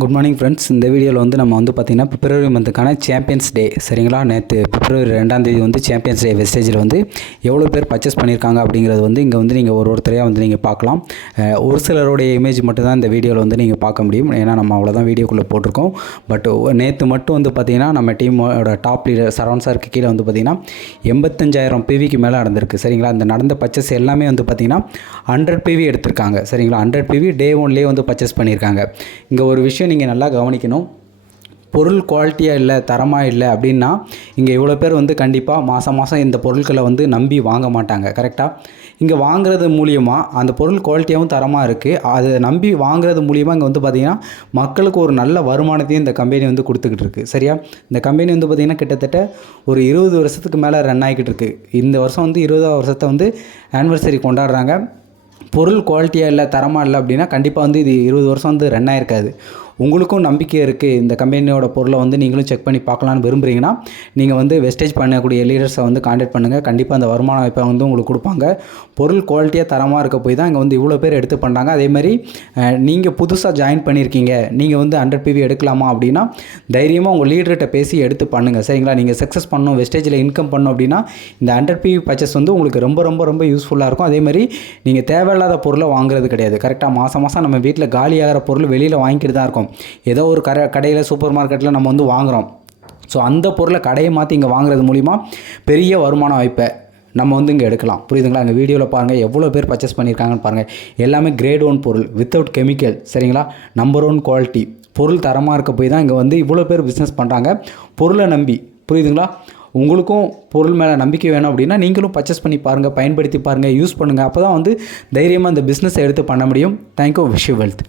Good morning friends. இந்த வீடியோவில் வந்து நம்ம வந்து பார்த்திங்கன்னா பிப்ரவரி மந்த்துக்கான சாம்பியன்ஸ் டே சரிங்களா. நேற்று பிப்ரவரி 2ஆம் தேதி வந்து சாம்பியன்ஸ் டே வெஸ்டேஜில் வந்து எவ்வளோ பேர் பர்ச்சேஸ் பண்ணியிருக்காங்க அப்படிங்கிறது வந்து இங்கே வந்து நீங்கள் ஒருத்தரையாக வந்து நீங்கள் பார்க்கலாம். ஒரு சிலருடைய இமேஜ் மட்டும் தான் இந்த வீடியோவில் வந்து நீங்கள் பார்க்க முடியும். ஏன்னா நம்ம அவ்வளோதான் வீடியோக்குள்ளே போட்டிருக்கோம். பட் நேற்று மட்டும் வந்து பார்த்திங்கன்னா நம்ம டீமோட டாப் லீடர் சரவண் சாருக்கு கீழே வந்து பார்த்திங்கன்னா 85,000 PVக்கு மேலே நடந்திருக்கு சரிங்களா. அந்த நடந்த பர்ச்சேஸ் எல்லாமே வந்து பார்த்திங்கன்னா 100 PV எடுத்திருக்காங்க சரிங்களா. 100 PV டே ஒன்லேயே வந்து பர்ச்சேஸ் பண்ணியிருக்காங்க. இங்கே ஒரு விஷயம் நீங்கள் நல்லா கவனிக்கணும். பொருள் குவாலிட்டியாக இல்லை, தரமாக இல்லை அப்படின்னா இங்கே இவ்வளோ பேர் வந்து கண்டிப்பாக மாதம் இந்த பொருட்களை வந்து நம்பி வாங்க மாட்டாங்க. கரெக்டாக இங்கே வாங்குறது மூலியமாக அந்த பொருள் குவாலிட்டியாகவும் தரமாக இருக்குது. அதை நம்பி வாங்குறது மூலியமாக இங்கே வந்து பார்த்திங்கன்னா மக்களுக்கு ஒரு நல்ல வருமானத்தையும் இந்த கம்பெனி வந்து கொடுத்துக்கிட்டு இருக்குது சரியா. இந்த கம்பெனி வந்து பார்த்திங்கன்னா கிட்டத்தட்ட ஒரு 20 வருஷத்துக்கு மேலே ரன் ஆகிக்கிட்டு இருக்குது. இந்த வருஷம் வந்து 20ஆவது வருஷத்தை வந்து ஆனிவர்சரி கொண்டாடுறாங்க. பொருள் குவாலிட்டியாக இல்லை, தரமாக இல்லை அப்படின்னா கண்டிப்பாக வந்து இது 20 வருஷம் வந்து ரன் ஆகிருக்காது. உங்களுக்கும் நம்பிக்கை இருக்குது, இந்த கம்பெனியோட பொருளை வந்து நீங்களும் செக் பண்ணி பார்க்கலான்னு விரும்புகிறீங்கன்னா நீங்கள் வந்து வெஸ்டேஜ் பண்ணக்கூடிய லீடர்ஸை வந்து கான்டாக்ட் பண்ணுங்கள். கண்டிப்பாக அந்த வருமான வாய்ப்பை வந்து உங்களுக்கு கொடுப்பாங்க. பொருள் குவாலிட்டியாக தரமாக இருக்க போய் தான் இங்கே வந்து இவ்வளோ பேர் எடுத்து பண்ணுறாங்க. அதேமாதிரி நீங்கள் புதுசாக ஜாயின் பண்ணியிருக்கீங்க, நீங்கள் வந்து 100 PV எடுக்கலாமா அப்படின்னா தைரியமாக உங்கள் லீடர்கிட்ட பேசி எடுத்து பண்ணுங்கள் சரிங்களா. நீங்கள் சக்ஸஸ் பண்ணணும், வெஸ்டேஜில் இன்கம் பண்ணணும் அப்படின்னா இந்த 100 PV பர்ச்சேஸ் வந்து உங்களுக்கு ரொம்ப ரொம்ப ரொம்ப யூஸ்ஃபுல்லாக இருக்கும். அதேமாதிரி நீங்கள் தேவையில்லாத பொருளை வாங்குறது கிடையாது. கரெக்டாக மாதம் நம்ம வீட்டில் காலியாகிற பொருள் வெளியில் வாங்கிட்டு தான் இருக்கோம். ஏதோ ஒரு கடையில் சூப்பர் மார்க்கெட்டில் நம்ம வந்து வாங்குகிறோம். ஸோ அந்த பொருளை கடையை மாற்றி இங்கே வாங்குறது மூலிமா பெரிய வருமான வாய்ப்பை நம்ம வந்து இங்கே எடுக்கலாம். புரியுதுங்களா. அங்கே வீடியோவில் பாருங்கள் எவ்வளோ பேர் பர்ச்சேஸ் பண்ணியிருக்காங்கன்னு பாருங்கள். எல்லாமே கிரேட் 1 பொருள், வித்தவுட் கெமிக்கல் சரிங்களா. நம்பர் 1 குவாலிட்டி, பொருள் தரமாக இருக்க போய் தான் இங்கே வந்து இவ்வளோ பேர் பிஸ்னஸ் பண்ணுறாங்க பொருளை நம்பி. புரியுதுங்களா. உங்களுக்கும் பொருள் மேலே நம்பிக்கை வேணும் அப்படின்னா நீங்களும் பர்ச்சேஸ் பண்ணி பாருங்கள், பயன்படுத்தி பாருங்கள், யூஸ் பண்ணுங்கள். அப்போ தான் வந்து தைரியமாக இந்த பிஸ்னஸை எடுத்து பண்ண முடியும். தேங்க்யூ. Wish you wealth.